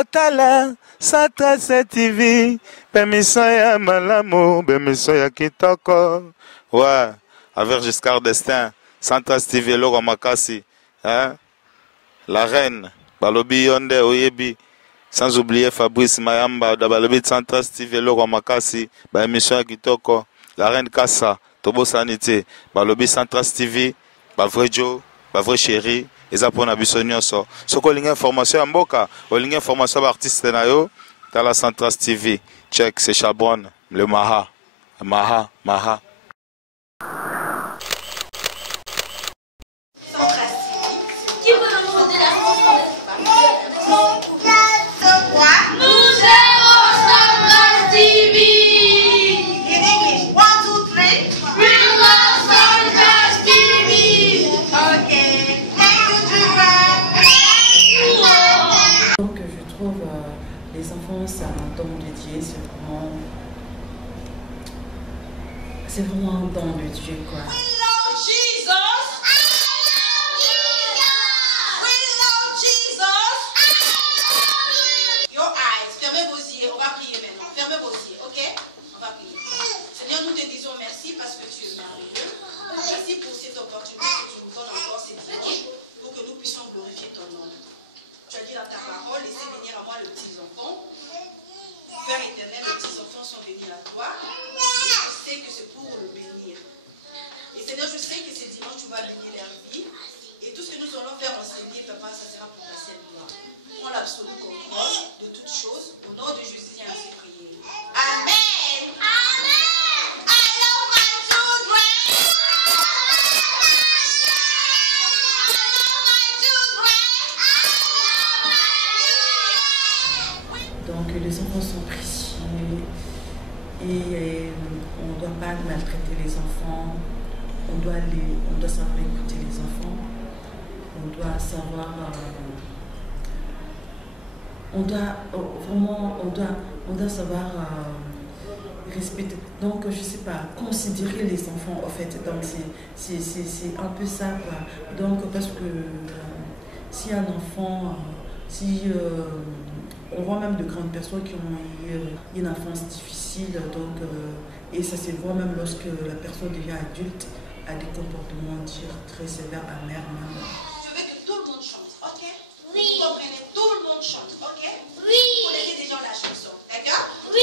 Botala, Centrale TV, Bémission ya Malamu, Bémission ya Kitoko. Ouais, avec Giscard d'Estaing, Centrale TV, Laurent Makassi, hein? La reine, Balobi Yonde, Oyebi, sans oublier Fabrice Mayamba, Balobi Centrale TV, Laurent Makassi, Bémission ya Kitoko, la reine Kassa, Tobo Sanité, Balobi Centrale TV, Bavre Joe, Bavre Chéri. Et ça pour n'abuser nyonso. Ce qu'on a information en boka, on a information d'artiste nayo dans la Centrale TV. Check, c'est Chabron, le Maha, Maha. C'est un don de Dieu, c'est vraiment un don de Dieu, quoi. Père éternel, les petits enfants sont venus à toi. Je sais que c'est pour le bénir. Et Seigneur, je sais que ce dimanche, tu vas bénir leur vie. Et tout ce que nous allons faire enseigner, Papa, ça sera pour ta sainte gloire. Prends l'absolu contrôle de toutes choses. Au nom de Jésus, j'ai ainsi prié. Amen. Amen. I love my children. Donc les enfants sont précieux et on ne doit pas maltraiter les enfants, on doit savoir écouter les enfants, on doit savoir, on doit savoir respecter, donc je sais pas, considérer les enfants en fait, donc c'est un peu ça quoi. Donc parce que si un enfant, on voit même de grandes personnes qui ont eu une enfance difficile, donc, et ça se voit même lorsque la personne devient adulte, a des comportements très sévères, amers même. Je veux que tout le monde chante, ok? Oui. Vous comprenez? Tout le monde chante, ok? Oui. Vous connaissez déjà la chanson, d'accord? Oui.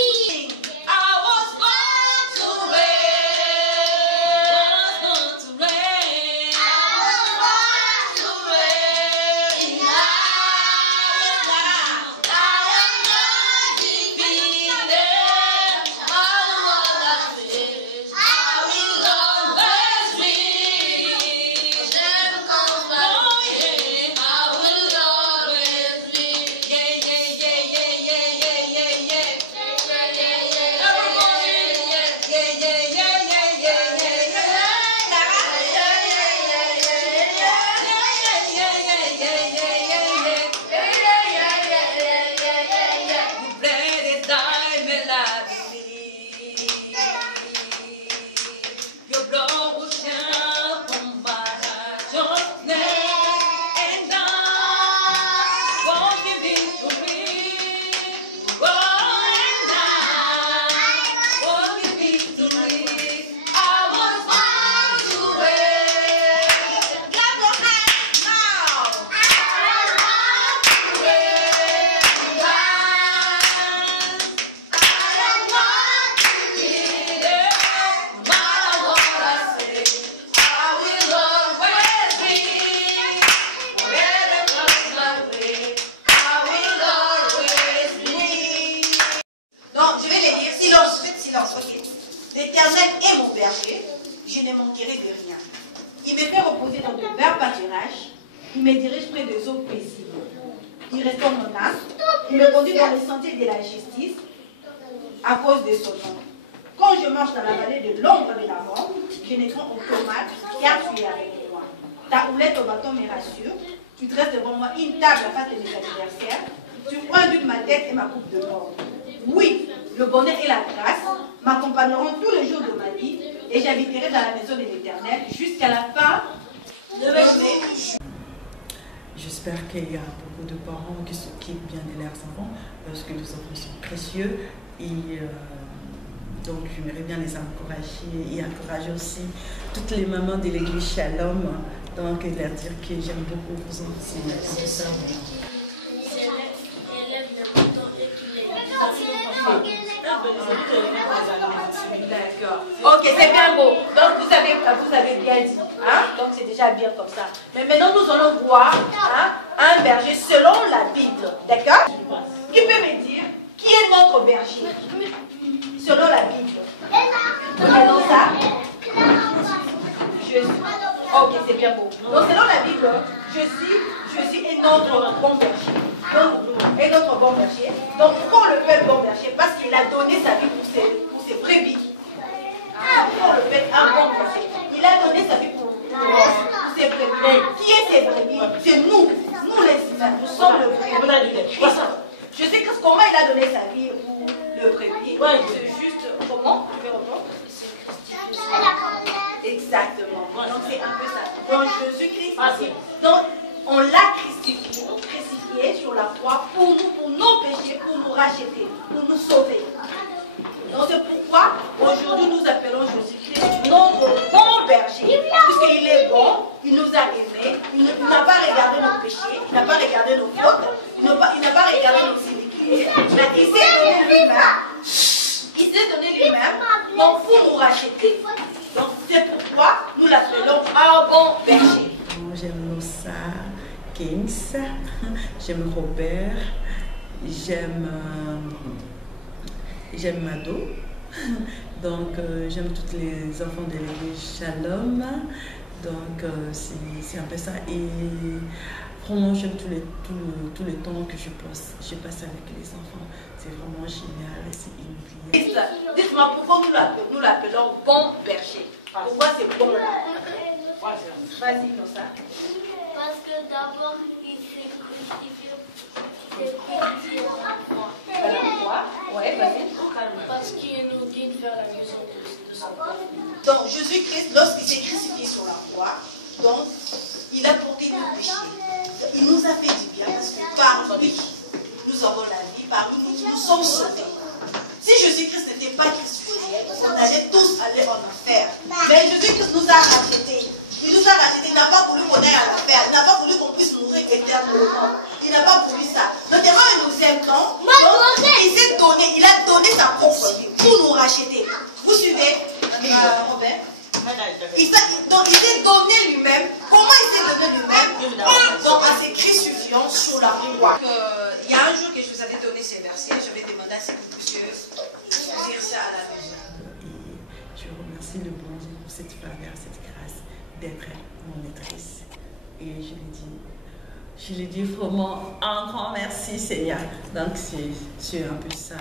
L'Éternel est mon berger, je ne manquerai de rien. Il me fait reposer dans de verts pâturages, il me dirige près des eaux paisibles. Il restaure mon âme, il me conduit dans les sentiers de la justice à cause de son nom. Quand je marche dans la vallée de l'ombre de la mort, je ne crains aucun mal, car tu es avec moi. Ta houlette au bâton me rassure, tu dresses devant moi une table à face de mes adversaires, tu ointes ma tête et ma coupe de mort. Oui, le bonheur et la grâce m'accompagneront tous les jours de ma vie et j'habiterai dans la maison de l'Éternel jusqu'à la fin de mes jours. Je j'espère qu'il y a beaucoup de parents qui s'occupent bien de leurs enfants parce que les enfants sont précieux et donc j'aimerais bien les encourager et encourager aussi toutes les mamans de l'église Shalom, donc leur dire que j'aime beaucoup vos enfants. C'est ça. D'accord. Ok, c'est bien beau. Donc vous avez bien dit. Hein? Donc c'est déjà bien comme ça. Mais maintenant nous allons voir un berger selon la Bible. D'accord? Qui peut me dire qui est notre berger selon la Bible? Regardons ça. Ok, c'est bien beau. Donc selon la Bible, je suis un autre bon berger. Et notre bon berger. Donc pourquoi on le fait bon berger? Parce qu'il a donné sa vie pour ses brebis. Pourquoi on le fait un bon berger? Il a donné sa vie pour ses brebis. Qui est ses brebis? C'est nous les humains. Nous sommes le brebis. Je sais que comment il a donné sa vie pour le brebis. C'est juste comment? Je vais reprendre. Exactement. Donc c'est un peu ça. Donc Jésus-Christ. Donc on l'a crucifié sur la croix pour nos péchés, pour nous racheter, pour nous sauver. Donc c'est pourquoi aujourd'hui nous appelons Jésus-Christ notre bon berger. Puisqu'il est bon, il nous a aimés, il n'a pas regardé nos péchés, il n'a pas regardé nos fautes, il n'a pas regardé nos iniquités. Il s'est donné lui-même donc pour nous racheter. Donc c'est pourquoi nous l'appelons un bon berger. J'aime Nossa, Kings, j'aime Robert, j'aime Mado, donc j'aime tous les enfants de l'église Shalom, donc c'est un peu ça. Et vraiment j'aime tous les temps que je passe avec les enfants, c'est vraiment génial, c'est inoubliable. Dites-moi pourquoi nous l'appelons bon berger. Pourquoi c'est bon? Vas-y, Nossa. Parce que d'abord, il s'est crucifié à la croix. Ouais, vas-y. Parce qu'il nous dit de faire la maison de son père. Donc, Jésus-Christ, lorsqu'il s'est crucifié sur la croix, donc, il a porté nos péchés. Il nous a fait du bien parce que par lui, nous avons la vie, par lui, nous sommes sauvés. Si Jésus-Christ n'était pas crucifié, on allait tous aller en enfer. Mais Jésus-Christ nous a rachetés. Il nous a rachetés. Il n'a pas voulu qu'on aille à l'enfer. Il n'a pas voulu qu'on puisse mourir éternellement. Il n'a pas voulu ça. Donc, tellement il nous aime tant, il s'est donné, il a donné sa propre vie pour nous racheter. Vous suivez, Robert? Donc, il s'est donné lui-même. Comment il s'est donné lui-même? Donc, en se crucifiant sur la croix. Il y a un jour que je vous avais donné ces versets. Je vais demander à ces monsieur dire ça à la maison. Et je remercie le bon Dieu pour cette faveur, cette grâce d'être mon maîtresse. Et je lui dis vraiment un grand merci Seigneur. Donc c'est un peu ça.